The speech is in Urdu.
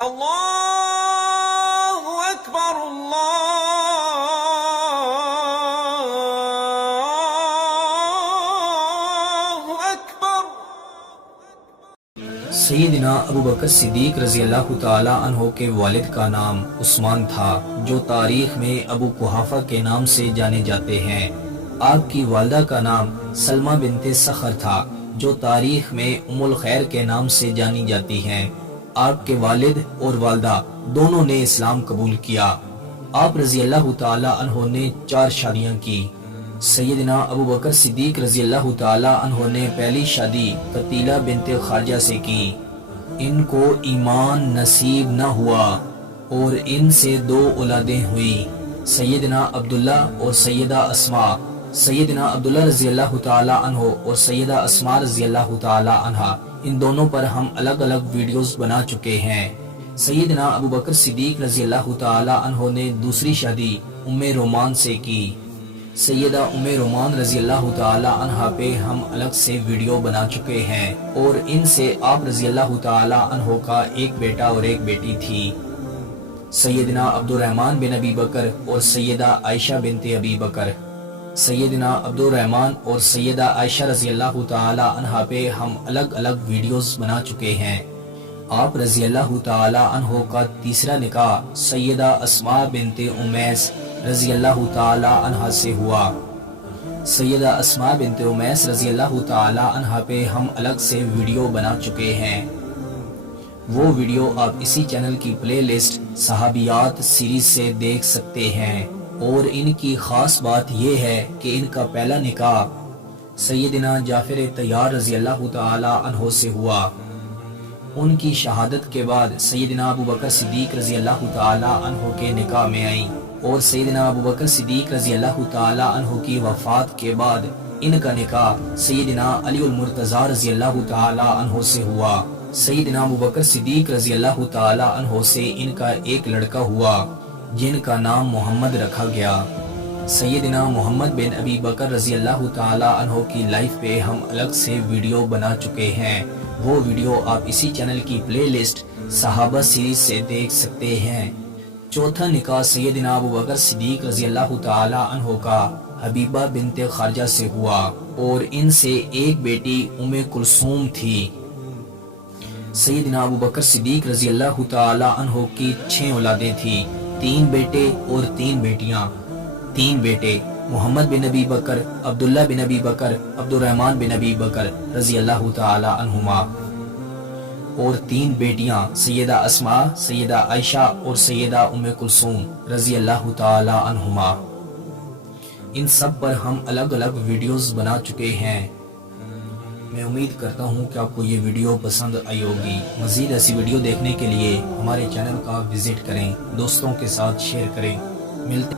اللہ اکبر اللہ اکبر۔ سیدنا ابو بکر صدیق رضی اللہ تعالی عنہ کے والد کا نام عثمان تھا، جو تاریخ میں ابو قحافہ کے نام سے جانے جاتے ہیں۔ آپ کی والدہ کا نام سلمہ بنت سخر تھا، جو تاریخ میں ام الخیر کے نام سے جانی جاتی ہیں۔ آپ کے والد اور والدہ دونوں نے اسلام قبول کیا۔ آپ رضی اللہ تعالی عنہ نے 4 شادیاں کی۔ سیدنا ابو بکر صدیق رضی اللہ تعالی عنہ نے پہلی شادی قتیلہ بنت خارجہ سے کی۔ ان کو ایمان نصیب نہ ہوا اور ان سے 2 اولادیں ہوئی، سیدنا عبداللہ اور سیدہ اسماء۔ سیدنا عبداللہ رضی اللہ تعالی عنہ اور سیدہ اسماء رضی اللہ تعالی عنہ، ان دونوں پر ہم الگ الگ ویڈیوز بنا چکے ہیں۔ سیدنا ابو بکر صدیق رضی اللہ تعالی عنہ نے دوسری شادی ام رومان سے کی۔ سیدہ ام رومان رضی اللہ تعالی عنہ پہ ہم الگ سے ویڈیو بنا چکے ہیں، اور ان سے آپ رضی اللہ تعالی عنہ کا ایک بیٹا اور ایک بیٹی تھی، سیدنا عبد الرحمن بن ابی بکر اور سیدہ عائشہ بنت ابی بکر۔ سیدنا عبد الرحمن اور سیدہ عائشہ رضی اللہ تعالی عنہ پہ ہم الگ الگ ویڈیوز بنا چکے ہیں۔ آپ رضی اللہ تعالی عنہ کا تیسرا نکاح سیدہ اسماء بنت امیس رضی اللہ تعالی عنہ سے ہوا۔ سیدہ اسماء بنت امیس رضی اللہ تعالی عنہ پہ ہم الگ سے ویڈیو بنا چکے ہیں۔ وہ ویڈیو آپ اسی چینل کی پلے لسٹ صحابیات سیریز سے دیکھ سکتے ہیں، اور ان کی خاص بات یہ ہے کہ ان کا پہلا نکاح سیدنا جعفر طیار رضی اللہ تعالی عنہ سے ہوا۔ ان کی شہادت کے بعد سیدنا ابو بکر صدیق رضی اللہ تعالی عنہ کے نکاح میں آئیں، اور سیدنا ابو بکر صدیق رضی اللہ تعالی عنہ کی وفات کے بعد ان کا نکاح سیدنا علی المرتضیٰ رضی اللہ تعالی عنہ سے ہوا۔ سیدنا ابو بکر صدیق رضی اللہ تعالی عنہ سے ان کا ایک لڑکا ہوا، جن کا نام محمد رکھا گیا۔ سیدنا محمد بن ابی بکر رضی اللہ تعالی عنہ کی لائف پہ ہم الگ سے ویڈیو بنا چکے ہیں۔ وہ ویڈیو آپ اسی چینل کی پلے لسٹ صحابہ سیریز سے دیکھ سکتے ہیں۔ چوتھا نکاح سیدنا ابو بکر صدیق رضی اللہ تعالی عنہ کا حبیبہ بنت خارجہ سے ہوا، اور ان سے ایک بیٹی ام کلثوم تھی۔ سیدنا ابو بکر صدیق رضی اللہ تعالی عنہ کی 6 اولادیں تھیں، 3 بیٹے اور 3 بیٹیاں۔ 3 بیٹے محمد بن ابی بکر، عبداللہ بن ابی بکر، عبد الرحمن بن ابی بکر رضی اللہ تعالی عنہما، اور 3 بیٹیاں سیدہ اسماء، سیدہ عائشہ اور سیدہ ام کلثوم رضی اللہ تعالی عنہما۔ ان سب پر ہم الگ الگ ویڈیوز بنا چکے ہیں۔ میں امید کرتا ہوں کہ آپ کو یہ ویڈیو پسند آئی ہوگی۔ مزید ایسی ویڈیو دیکھنے کے لیے ہمارے چینل کا وزٹ کریں، دوستوں کے ساتھ شیئر کریں۔ ملتے